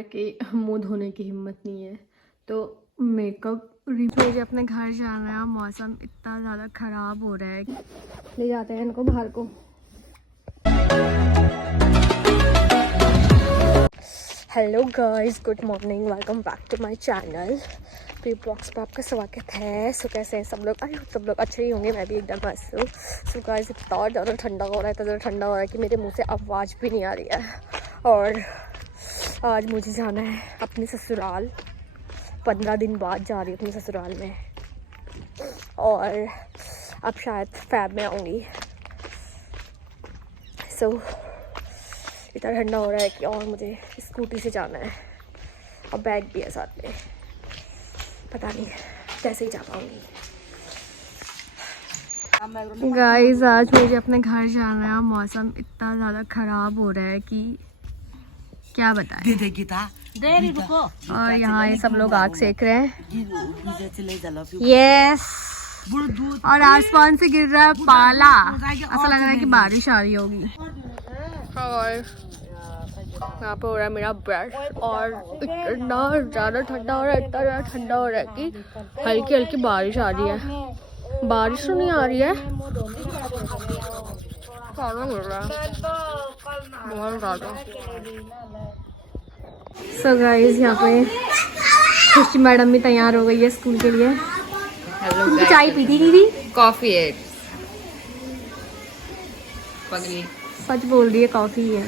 है कि मुंह धोने की हिम्मत नहीं है, तो मेकअप मुझे अपने घर जाना है। मौसम इतना ज़्यादा ख़राब हो रहा है, ले जाते हैं इनको बाहर को। Hello guys, good morning, welcome back to my channel. प्री ब्लॉग्स पर आपका स्वागत है। सो कैसे हैं सब लोग? आई होप सब लोग अच्छे ही होंगे, मैं भी एकदम मस्त हूँ। सो गाइस, इतना ज़्यादा ठंडा हो रहा है, इतना ज़्यादा ठंडा हो रहा है कि मेरे मुंह से आवाज़ भी नहीं आ रही है। और आज मुझे जाना है अपने ससुराल। 15 दिन बाद जा रही हूँ अपने ससुराल में, और अब शायद फैब में आऊँगी। सो इतना ठंडा हो रहा है कि, और मुझे स्कूटी से जाना है और बैग भी है साथ में। पता नहीं कैसे ही जा पाऊँगी। गाइस, आज मुझे अपने घर जाना है। मौसम इतना ज़्यादा ख़राब हो रहा है कि क्या बताएं। और यहाँ ये सब लोग आग सेक रहे हैं। यस, और आसमान से गिर रहा है पाला, ऐसा लग रहा है कि बारिश आ रही होगी। और यहाँ पे हो रहा है मेरा ब्रश, और इतना ज़्यादा ठंडा हो रहा है, इतना ज़्यादा ठंडा हो रहा है कि हल्की हल्की बारिश आ रही है। बारिश तो नहीं आ रही है, पाला गिर रहा है बहुत ज़्यादा। सो गाइस, यहाँ पे खुशी मैडम भी तैयार हो गई है स्कूल के लिए। चाय पी थी दीदी? कॉफी है, पगली सच बोल रही है, कॉफी है।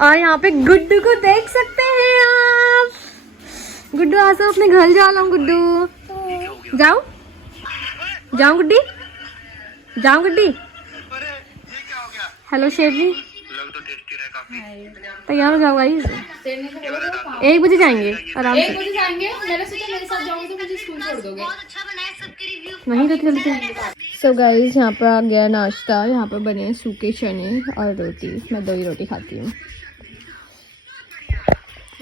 और यहाँ पे गुड्डू को देख सकते हैं आप। गुड्डू आज तो अपने घर जा रहा हूँ। गुड्डू जाओ, जाओ गुड्डी, जाओ गुड्डी। हेलो शेफ जी, तैयार हो जाओ गाइस। 1 बजे जाएंगे आराम से। 1 बजे जाएंगे। मैंने सोचा मेरे साथ जाओगे तो मुझे स्कूल छोड़ दोगे। नहीं तो चलते। सो गाइस, यहाँ पर आ गया नाश्ता। यहाँ पर बने हैं सूखे चने और रोटी। मैं 2 ही रोटी खाती हूँ।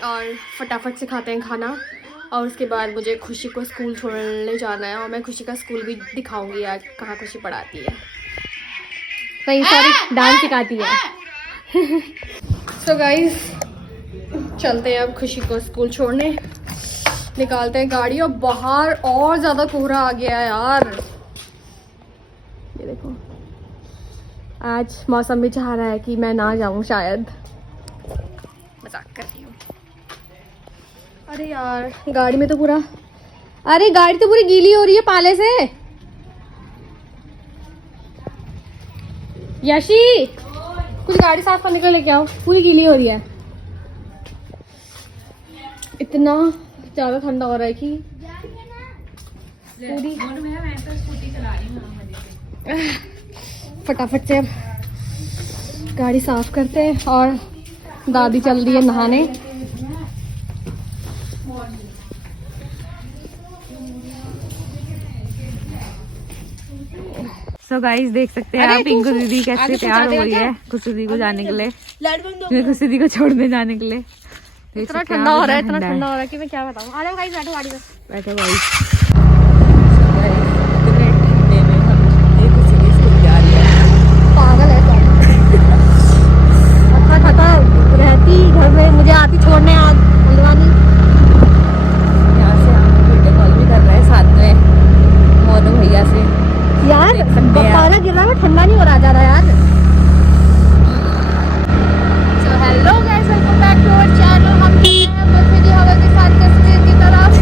और फटाफट से खाते हैं खाना, और उसके बाद मुझे खुशी को स्कूल छोड़ने जाना है। और मैं खुशी का स्कूल भी दिखाऊंगी आज, कहाँ खुशी पढ़ाती है। नहीं सॉरी, डांस सिखाती है। सो गाइस, चलते हैं अब खुशी को स्कूल छोड़ने। निकालते हैं गाड़ी, और बाहर और ज़्यादा कोहरा आ गया है यार। ये देखो, आज मौसम भी चाह रहा है कि मैं ना जाऊं शायद। मजाक कर रही हूँ। अरे यार, गाड़ी में तो पूरा, अरे गाड़ी तो पूरी गीली हो रही है पाले से। यशी, कुछ गाड़ी साफ करने के लेके आओ, पूरी गीली हो रही है। इतना ज़्यादा ठंडा हो रहा है कि पूरी। फटाफट से अब गाड़ी साफ करते हैं, और दादी चल रही है नहाने। सो गाइस, देख सकते हैं आप पिंकू दीदी कैसे तैयार हो रही है खुशी दीदी को जाने के लिए, खुशी दीदी को छोड़ने जाने के लिए। इतना ठंडा हो रहा है, इतना ठंडा हो रहा है कि मैं क्या बताऊं। आ जाओ गाइस, बैठो गाड़ी में, बैठो गाइस। पागल है थका रहती घर में, मुझे आती छोड़ने हल्द्वानी। यहाँ से हम वीडियो कॉल भी कर रहे हैं साथ में मोनू भैया से। यार पाला गिर रहा है, ठंडा नहीं हो रहा ज़्यादा यार। So hello guys, welcome back to our channel. हम बर्फीली हवा के साथ कश्मीर की तरफ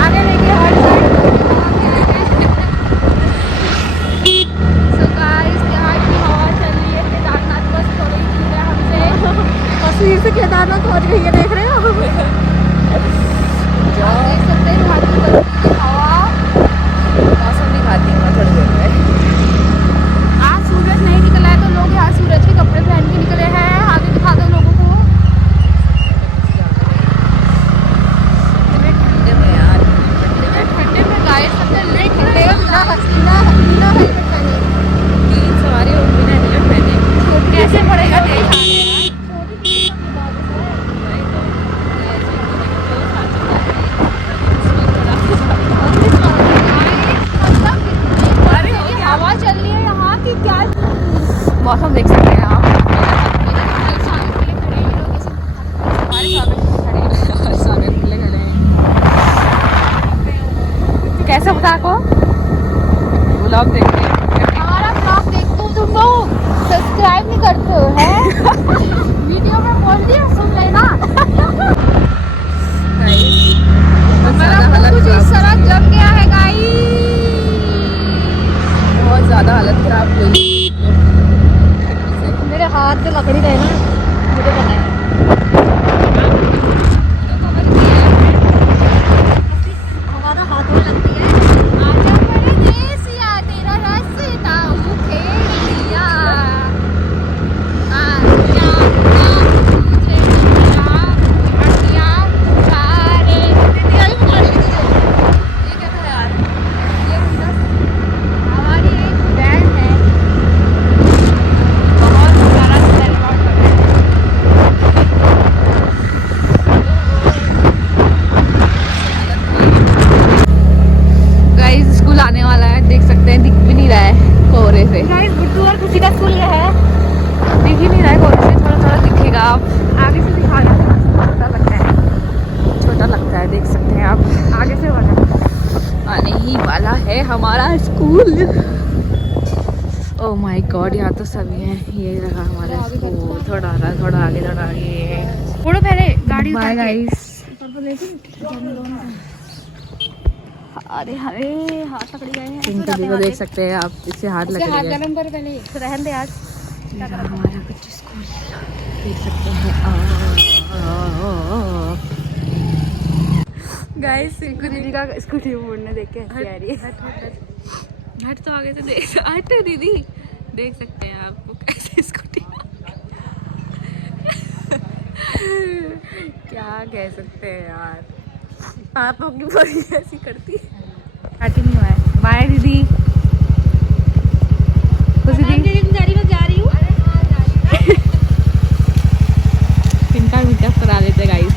आगे लेके हर साइड। सो गाइस, यहाँ की हवा चल रही है। केदारनाथ बस थोड़ी दूर है हमसे। कश्मीर से केदारनाथ पहुँच गई है, देख रहे हो। देख सकते हैं यहाँ की बर्फीली हवा। मौसम दिखाती हूँ थोड़ी देर में। आज सूरज नहीं निकला है, तो लोग यहाँ सूरज के कपड़े पहन के निकले हैं। आगे दिखा दो लोगों को। ठंडे में यार, ठंडे में गाय सबसे नहीं ठंडे में बिना हेलमेट पहने। 3 सवारी और बिना हेलमेट पहने कैसे पड़ेगा देश आगे। हवा चल रही है यहाँ की, क्या मौसम देख सकते हैं आप। करते हो है? वीडियो में बोल दिया, सुन लेना। हमारा मुंह कुछ इस तरह जम गया है गाइस। बहुत ज्यादा हालत खराब हुई। मेरे हाथ में लकड़ी रहे ना, मुझे पता है। हमारा हाथ में लगती है। आजा परदेसिया तेरा रास्ता उखेड़ दिया। आजा तुझे राम हटिया सारे दिया भी बता दी तुझे। ये क्या था यार? ये हमारी एक बैंड है, बहुत सारा सेलिब्रेट कर रहे हैं। गाइस स्कूल आने वाला है, देख सकते हैं, दिख भी नहीं रहा है कोहरे से। गाइस गुड्डू और खुशी का स्कूल ये है। दिख ही नहीं रहा है कोहरे से, थोड़ा थोड़ा दिखेगा। आप आगे से दिखाना, छोटा लगता है। छोटा लगता है, देख सकते हैं आप। आगे से वाला आने ही वाला है हमारा स्कूल। ओह माय गॉड, यहाँ तो सभी हैं। ये रहा हमारा स्कूल। थोड़ा आगे, थोड़ा आगे, थोड़ा आगे। छोड़ो पहले गाड़ी बाय उतार के। गाइस। अरे अरे हाथ पकड़ गए हैं। पिंक दीदी को देख सकते हैं आप, इससे हाथ लग हाथ गए। गरम कर पहले, रहन दे आज। हमारा बच्चे स्कूल देख सकते हैं। गाइस सिंकू दीदी का स्कूटी मोड़ने देख के हंसी आ रही है। हट तो आगे से देख, हट दीदी, देख सकते हैं आपको कैसे स्कूटी। क्या कह सकते हैं यार, आप अपनी बड़ी ऐसी करती। हट ही नहीं हुआ है। बाय दीदी। दीदी मैं जा रही हूँ। इनका मीटअप करा लेते गाइस।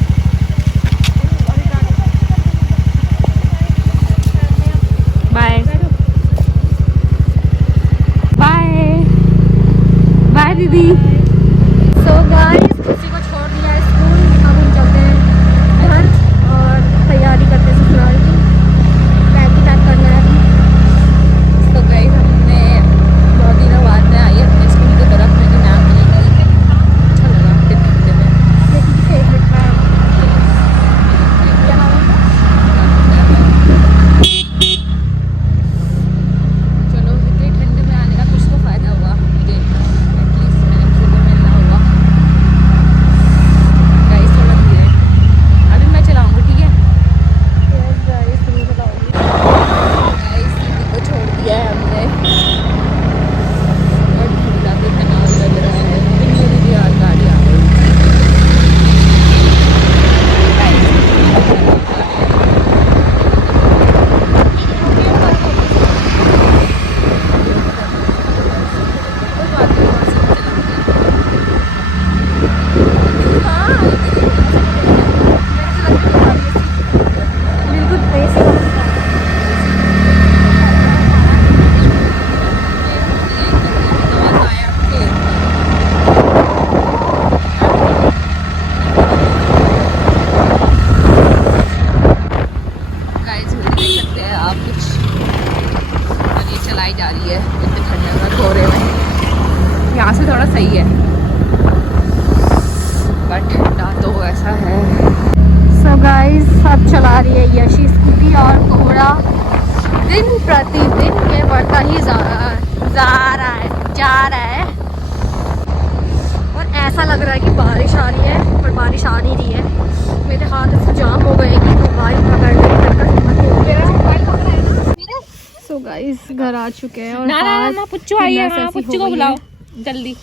बाय बाय बाय दीदी। सो गाइस खुशी को छोड़ दिया है स्कूल, अब हम चलते हैं घर और तैयारी करते हैं ससुराल की। बैग भी पैक करना है अभी। तो गाइस हमने बहुत दिनों बाद में आई अपने स्कूल की तरफ। मेरी मैम मिली गई, अच्छा लगा फिर घंटे में। ये किसी फेवरेट का चलो इतने ठंडे में आने का कुछ तो फायदा हुआ मुझे, एटलीस्ट मैम से तो मिलना हुआ। गाइस थोड़ा धीरे, अभी मैं चलाऊंगी, ठीक है? गाइस दीदी को छोड़ दिया है हमने और जाते तनाव लग रहा है। पिंकी दीदी और गाड़ी आ गई। बिल्कुल ऐसे गाइस देख सकते हैं आप कुछ, और ये चलाई जा रही है इतने ठंडे में कोहरे में। यहाँ से थोड़ा सही है, बट ठंडा तो ऐसा है। सो गाइस अब चला रही है यशी स्कूटी और कोहरा दिन प्रतिदिन ये बढ़ता ही जा रहा है और ऐसा लग रहा है कि बारिश आ रही है, पर बारिश आ नहीं रही है। मेरे हाथ ऐसे जाम हो गए कि तो बाइक पकड़ने सो गाइस घर आ चुके हैं और ना ना ना, पुच्चू आई है। हाँ, पुच्चू को बुलाओ जल्दी।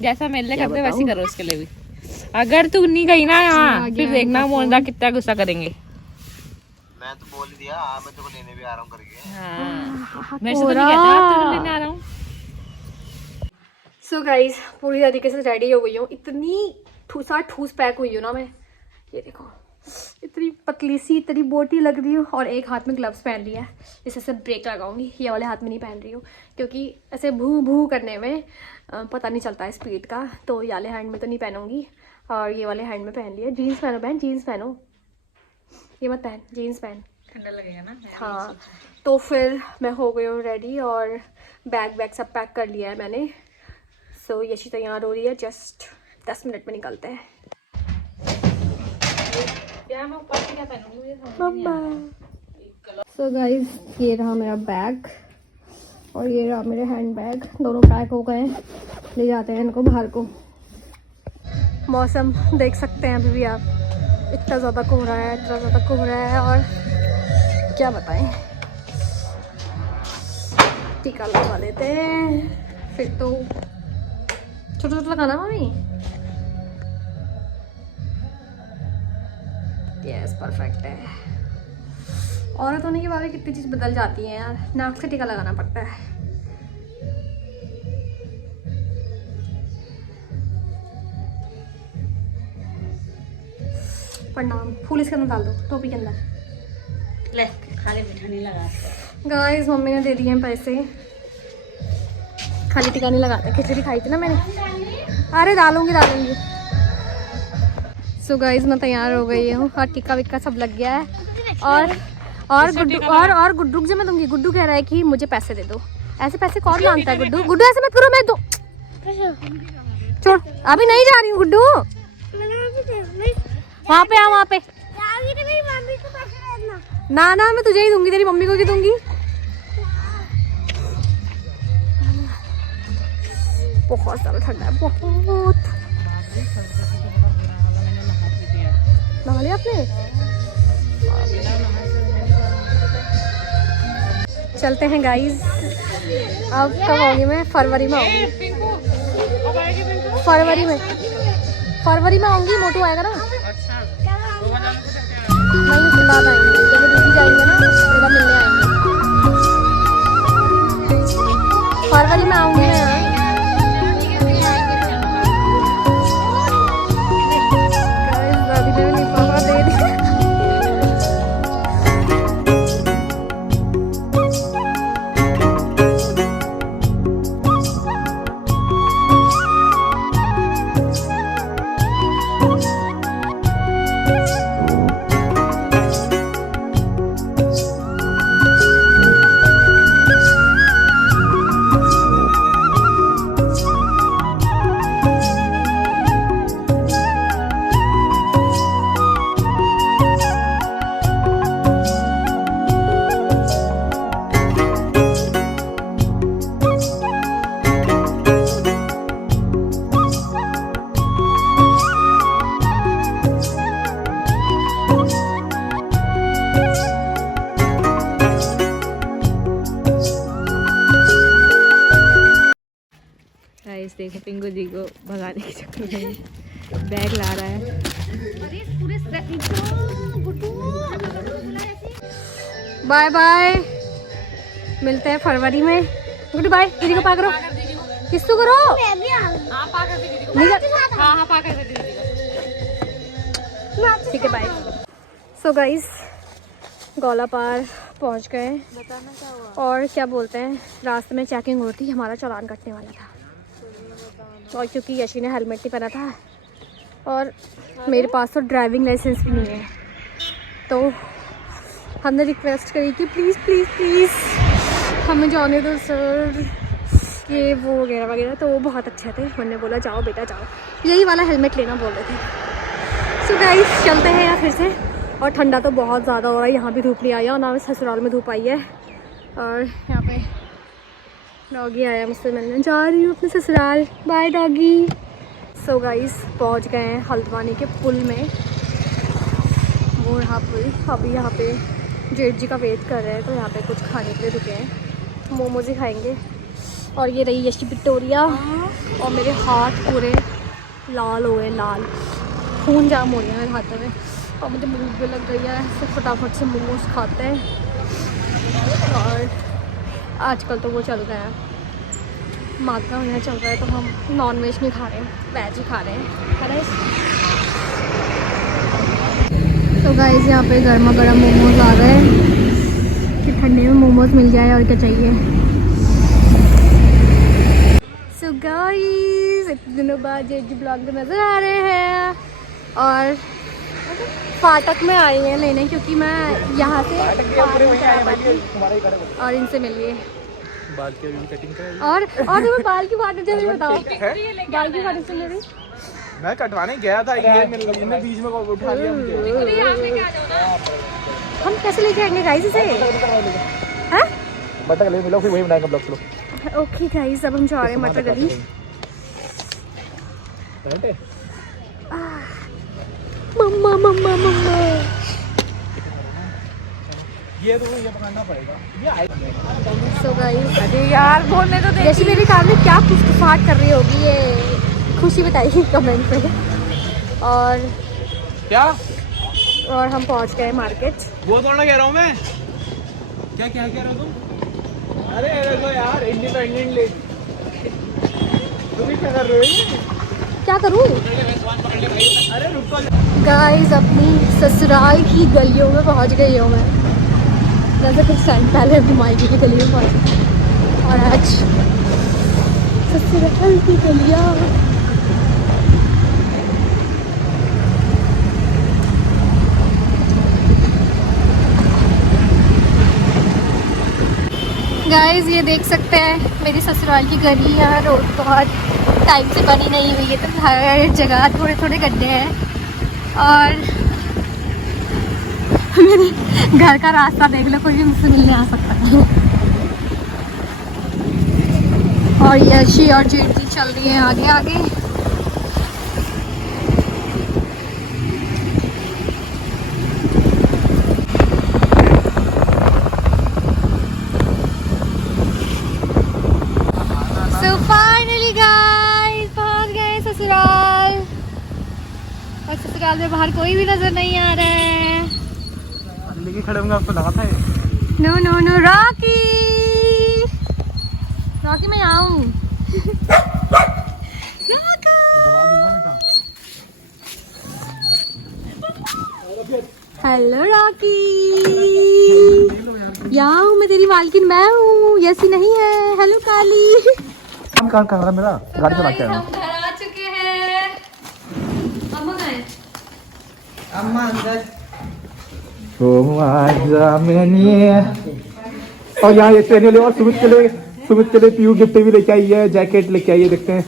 जैसा मेरे लिए करते वैसे करो उसके लिए भी। अगर तू नहीं गई ना यहाँ, फिर देखना मोहनदा कितना गुस्सा करेंगे। मैं तो बोल ही दिया, मैं तेरे को लेने भी आ रहा हूँ करके। हाँ, मेरे से तो नहीं कहते आप तेरे लेने आ रहा हूँ। सो गाइस पूरी तरीके से रेडी हो गई हूँ। इतनी ठूस पैक हुई हूँ ना मैं, ये देखो इतनी पतली सी, इतनी मोटी लग रही हूँ और एक हाथ में ग्लव्स पहन लिया है जिससे से ब्रेक लगाऊंगी। ये वाले हाथ में नहीं पहन रही हूँ क्योंकि ऐसे भू भू करने में पता नहीं चलता है स्पीड का, तो ये वाले हैंड में तो नहीं पहनूंगी और ये वाले हैंड में पहन लिया। जीन्स पहनो बहन, जीन्स पहनो, ये मत पहन, जीन्स पहन, ठंडा लगेगा ना। हाँ। तो फिर मैं हो गई हूँ रेडी और बैग सब पैक कर लिया है मैंने। सो यशी तैयार हो रही है, जस्ट 10 मिनट में निकलते हैं। सो गाइज ये रहा मेरा बैग और ये रहा मेरे हैंड बैग, दोनों पैक हो गए हैं, ले जाते हैं इनको बाहर को। मौसम देख सकते हैं अभी भी आप, इतना ज़्यादा कोहरा है, इतना ज़्यादा कोहरा है और क्या बताएं। टीका लगा लेते हैं फिर तो। छोटा छोटा लगाना मम्मी। यस परफेक्ट है। औरत होने के बाद कितनी चीज़ बदल जाती है यार, नाक से टीका लगाना पड़ता है। प्रणाम। फूल इसके अंदर डाल दो, टोपी के अंदर। ले खाली मीठा नहीं लगा। गाइस मम्मी ने दे दिए हैं पैसे, खाली टीका नहीं लगाते। खिचड़ी खाई थी ना मैंने। अरे डालूंगी। सो गाइस मैं तैयार हो गई हूँ और टीका विक्का सब लग गया है। और गुड्डू और गुड्डू को मैं दूंगी। गुड्डू कह रहा है कि मुझे पैसे दे दो। ऐसे पैसे कौन मांगता है गुड्डू? गुड्डू ऐसे मत करो, मैं दो। छोड़, अभी नहीं जा रही हूँ गुड्डू। वहाँ पे आ, वहाँ पे ना मैं तुझे ही दूंगी, तेरी मम्मी को भी दूंगी। बहुत ज़्यादा ठंडा है, बहुत। नहा लिया आपने? चलते हैं गाइस। अब कब आऊंगी मैं? फरवरी में आऊंगी। फरवरी में आऊंगी। मोटू आएगा ना? नहीं, उसके बाद आएंगे जब दीदी जाएंगे ना, मेरा मिलने आएंगे। फरवरी में आऊंगी मैं यार। दादी ने भी लिफाफा दे दिया। देखो पिंकू जी को भगाने के चक्कर में बैग ला रहा है। बाय बाय, मिलते हैं फरवरी में। Good bye. दीदी को पा करो, किसको करो? ठीक है बाय। सो गाइस गौला पार पहुंच गए और क्या बोलते हैं, रास्ते में चेकिंग हो रही थी, हमारा चालान कटने वाला था। और क्योंकि यशी ने हेलमेट नहीं पहना था और मेरे पास तो ड्राइविंग लाइसेंस भी नहीं है, तो हमने रिक्वेस्ट करी कि प्लीज़ प्लीज़ प्लीज़ हमें जाने दो सर, ये वो वगैरह वगैरह। तो वो बहुत अच्छे थे, उन्होंने बोला जाओ बेटा जाओ, यही वाला हेलमेट लेना बोल रहे थे। सो गाइस चलते हैं यार फिर से। और ठंडा तो बहुत ज़्यादा हो रहा है, यहाँ भी धूप नहीं आई है और ना ससुराल में धूप आई है। और यहाँ पे डॉगी आया मुझसे मिलने, जा रही हूँ अपने ससुराल। Bye doggy. सो गाइस पहुँच गए हैं हल्द्वानी के पुल में, वो यहाँ पुल। अभी यहाँ पे जेठ जी का वेट कर रहे हैं, तो यहाँ पे कुछ खाने के लिए रुके हैं, मोमोज ही खाएंगे। और ये रही यशी विक्टोरिया और मेरे हाथ पूरे लाल हो गए, लाल खून जाम हो गया मेरे हाथों में। और मुझे भूख भी लग रही है, तो फटाफट से मोमोज खाते हैं। और आजकल तो वो चल रहा है, माता महीना चल रहा है, तो हम नॉन वेज नहीं खा रहे हैं, वेज ही खा रहे हैं। तो गाइस यहाँ पे गर्मा गर्म मोमोज आ गए कि ठंडे में मोमोज मिल जाए और क्या चाहिए। सो गाइस इतने दिनों बाद जेठ जी ब्लॉग में नज़र आ रहे हैं और फाटक में आई हैं लेने, क्योंकि मैं यहाँ से और इनसे मिलिए बाल की अभी कटिंग कराई। और तुम्हें बाल की बात जल्दी बताओ, बाल की बात सुन रही। मैं कटवाने गया था, ये इन्होंने बीच में उठा लिया मुझे। हम कैसे लेके आएंगे गाइस इसे? हाँ? मटर गली मिलो, फिर वही बनाएंगे ब्लॉग। चलो ओके गाइस, अब हम जा रहे हैं मटर गली। मम्मा मम्मा मम्मा, ये पकड़ना पड़ेगा। सो गाइस, अरे यार बोलने तो दे। जैसे मेरे कान में क्या फुसफुसाहट कर रही होगी, ये खुशी बताइए कमेंट पे। और क्या? और हम पहुंच गए मार्केट। वो थोड़ा कह रहा हूँ मैं। क्या क्या कह रहा हो तुम? अरे देखो यार, इंडिपेंडेंट लेडी, तुम भी क्या कर रहे हो? क्या करूं? अरे रुको गाइस, अपनी ससुराल की गलियों में पहुंच गई हूँ मैं। जैसे कुछ टाइम पहले अपनी मायके की गली में पहुंची, और आज ससुराल की गलियाँ। गाइस, ये देख सकते हैं मेरी ससुराल की गली। यहाँ रोड बहुत टाइम से बनी नहीं हुई है, तो हर जगह थोड़े थोड़े गड्ढे हैं। और मेरे घर का रास्ता देख लो, कोई भी मुझसे मिलने आ सकता है। और यशी और जेठी चल रही है आगे आगे। So finally guys, पहुंच गए ससुराल। और ससुराल में बाहर कोई भी नजर नहीं आ रहा है। लेके खड़े होंगे, आपको लगा था ये? No no no, Rocky Rocky, मैं आऊं। हेलो रॉकी, यहाँ हूँ मैं, तेरी मालकिन मैं हूँ, यसी नहीं है। हेलो काली। हम कहाँ कहाँ मेरा गाड़ी चला के आया हम घर आ चुके हैं। अम्मा कहाँ है? अम्मा अंदर। और यहाँ ये ट्रेन ले, और सुमित के लिए पीयू गिफ्ट भी लेके आई है, जैकेट लेके आई है। देखते हैं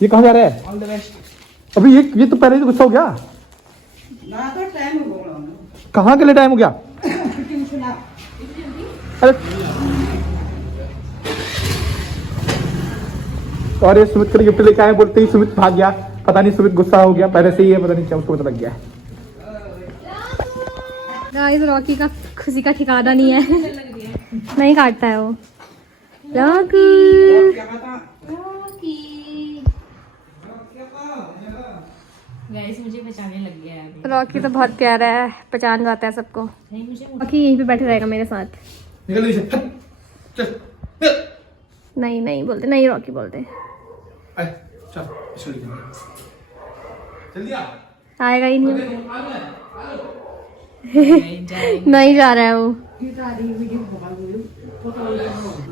ये कहाँ जा रहा है। All the best. अभी ये तो पहले ही तो गुस्सा हो गया। ना तो टाइम हो गया। कहाँ के लिए टाइम हो गया? अरे और ये सुमित के लिए गिफ्ट लेके आए, बोलते ही सुमित भाग गया। पता नहीं सुमित गुस्सा हो गया पहले से ही है, पता नहीं क्या उसको पता लग गया है। गाइस, रॉकी का खुशी का ठिकाना नहीं है। नहीं काटता है वो। गाइस मुझे बचाने लग गया है अभी। रॉकी तो बहुत प्यारा है, पहचान जाता है सबको। नहीं मुझे रॉकी यहीं पे बैठे रहेगा मेरे साथ। निकल नीचे, चल नहीं नहीं बोलते, नहीं रॉकी बोलते। चल जल्दी आ। आएगा ही नहीं। नहीं जा रहा है वो।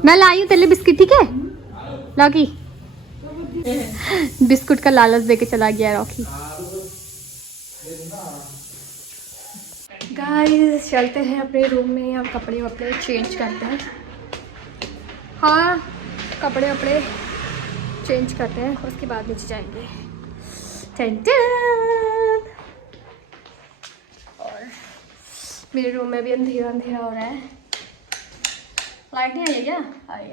मैं लाई हूँ तेरे लिए बिस्किट, ठीक है रॉकी? बिस्कुट का लालच देके चला गया रॉकी। गाइस, चलते हैं अपने रूम में, हम कपड़े वपड़े चेंज करते हैं। हाँ, कपड़े वपड़े चेंज करते हैं, उसके बाद नीचे जाएंगे। टन टन। और मेरे रूम में भी अंधेरा अंधेरा हो रहा है। लाइट नहीं आई है क्या? आई।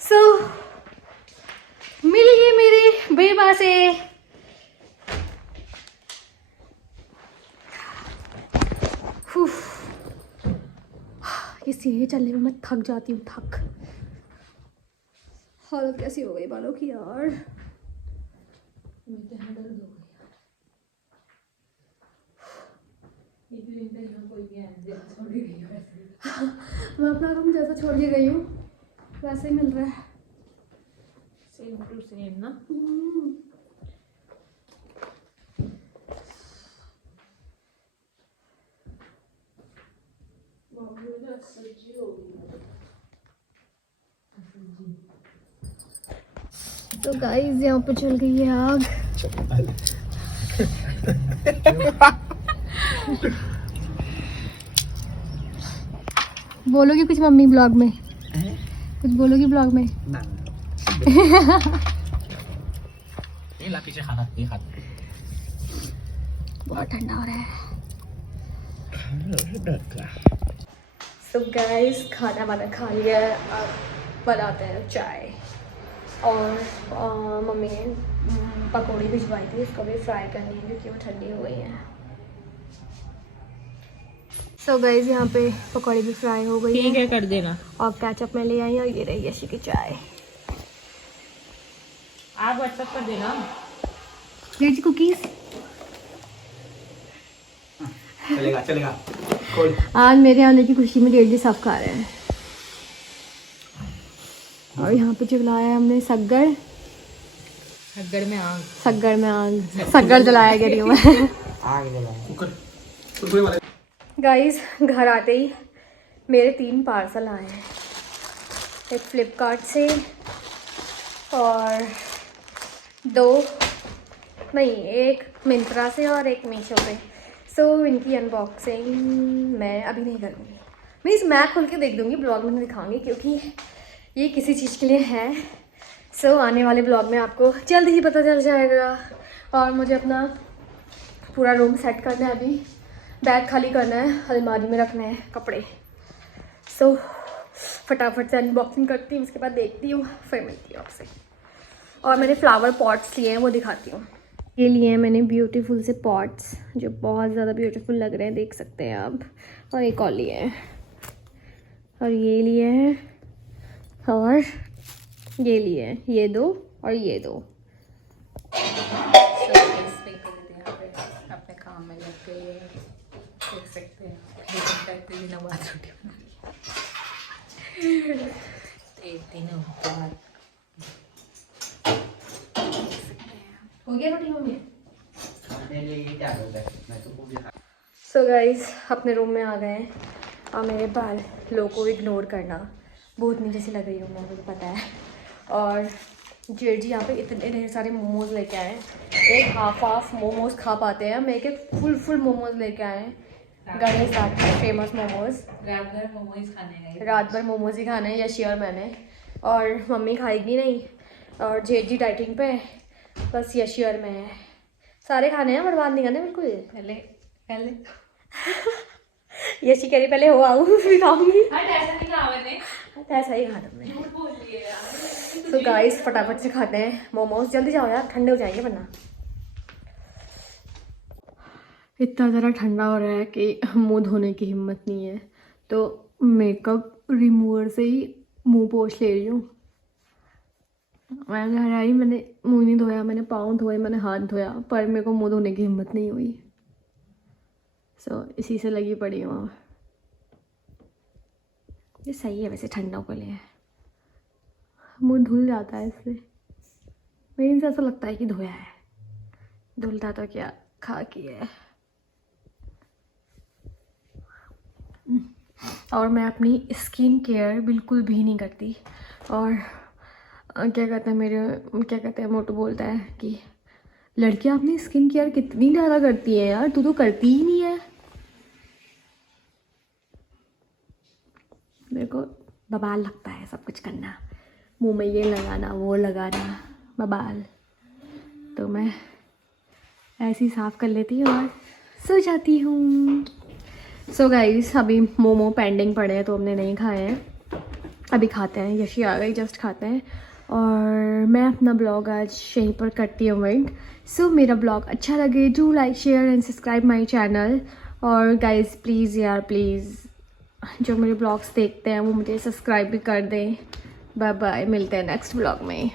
सो मिलिए मेरे बेबा से। ये सीढ़ी चलने में मैं थक जाती हूँ, थक। हालत कैसी हो गई बालों की यार। मैं अपना रूम जैसा छोड़ के गई हूँ वैसे ही मिल रहा है। सेम टू सेम ना। तो गाइस, यहाँ पे चल गई है आग। बोलोगी कुछ मम्मी ब्लॉग में? कुछ बोलोगी ब्लॉग में? ना ये ला पीछे खाना, ये खा। बहुत ठंडा हो रहा है। सो गाइस खाना वाना खा लिया, अब बनाते हैं चाय। और मम्मी ने पकौड़ी भिजवाई थी, इसको भी फ्राई करनी है क्योंकि वो ठंडी हो गई है। सो गाइस यहाँ पे पकौड़ी भी फ्राई हो गई ठीक है, कर देना। और केचप में ले आई और ये रही यशी की चाय। आप व्हाट्सएप कर देना। वेज कुकीज चलेगा चलेगा। खोल। आज मेरे आने की खुशी में डेढ़ जी सब खा रहे हैं। और यहाँ पे जलाया हमने सग्गर में आग जलाया गया मैं। आग जलाया। कुकर वाले। गाइस घर आते ही मेरे 3 पार्सल आए हैं, एक फ्लिपकार्ट से और 2 नहीं, एक मिंत्रा से और एक मीशो पे। सो इनकी अनबॉक्सिंग मैं अभी नहीं करूँगी, मीन्स मैं खुल के देख दूँगी, ब्लॉग में नहीं दिखाऊँगी क्योंकि ये किसी चीज़ के लिए है। सो आने वाले ब्लॉग में आपको जल्द ही पता चल जाएगा। और मुझे अपना पूरा रूम सेट करना है, अभी बैग खाली करना है, अलमारी में रखना है कपड़े। सो फटाफट से अनबॉक्सिंग करती हूँ, उसके बाद देखती हूँ, फिर मिलती हूँ आपसे। और मैंने फ्लावर पॉट्स लिए हैं, वो दिखाती हूँ। ये लिए हैं मैंने ब्यूटीफुल से पॉट्स जो बहुत ज़्यादा ब्यूटीफुल लग रहे हैं, देख सकते हैं आप। और एक और लिए हैं, और ये लिए हैं, और ये लिए हैं, ये 2 और ये 2। अपने काम में लग गए, देख सकते हैं। एक दिन बाद हो गया रोटी मम्मी? सो गाइस अपने रूम में आ गए हैं और मेरे बाल लोगों को इग्नोर करना, बहुत नीचे से लग रही हूँ मैं, मुझे पता है। और जेठ जी यहाँ पे इतने ढेर सारे मोमोज लेके आए हैं। एक हाफ मोमोज खा पाते हैं, मैं एक फुल मोमोज लेके आए हैं। गणेश घाट के फेमस मोमोज। रात भर मोमोज ही खाने हैं, यशी और मैंने। और मम्मी खाएगी नहीं, और जेठ जी डाइटिंग पे, बस यशी और मैं। सारे खाने हैं, बर्बाद नहीं करने बिल्कुल। पहले यशी कह रही पहले हो आऊँ फिर खाऊंगी। ऐसा ही खाना हमने। तो गाइस फटाफट से खाते हैं मोमोज, जल्दी जाओ यार, ठंडे हो जाएंगे वरना। इतना ज़रा ठंडा हो रहा है कि मुंह धोने की हिम्मत नहीं है, तो मेकअप रिमूवर से ही मुंह पोंछ ले रही हूँ। मैं घर आई, मैंने मुंह नहीं धोया, मैंने पाँव धोए, मैंने हाथ धोया, पर मेरे को मुंह धोने की हिम्मत नहीं हुई। सो इसी से लगी पड़ी हूँ। ये सही है वैसे ठंडों के लिए, मुंह धुल जाता है इससे। मेरे से ऐसा लगता है कि धोया है, धुलता तो क्या खा किया है। और मैं अपनी स्किन केयर बिल्कुल भी नहीं करती। और क्या कहते हैं मोटू बोलता है कि लड़कियां अपनी स्किन केयर कितनी ज़्यादा करती है यार, तू तो करती ही नहीं है। मेरे को बवाल लगता है सब कुछ करना, मुंह में ये लगाना वो लगाना, बवाल। तो मैं ऐसे ही साफ़ कर लेती हूँ और सो जाती हूँ। सो गाइस अभी मोमो पेंडिंग पड़े हैं तो हमने नहीं खाए हैं, अभी खाते हैं। यशी आ गई, जस्ट खाते हैं। और मैं अपना ब्लॉग आज यहीं पर करती हूँ एंड। सो मेरा ब्लॉग अच्छा लगे do like share and subscribe my channel. और गाइस प्लीज़ यार प्लीज़ जो मेरे ब्लॉग्स देखते हैं वो मुझे सब्सक्राइब भी कर दें। बाय बाय, मिलते हैं नेक्स्ट ब्लॉग में।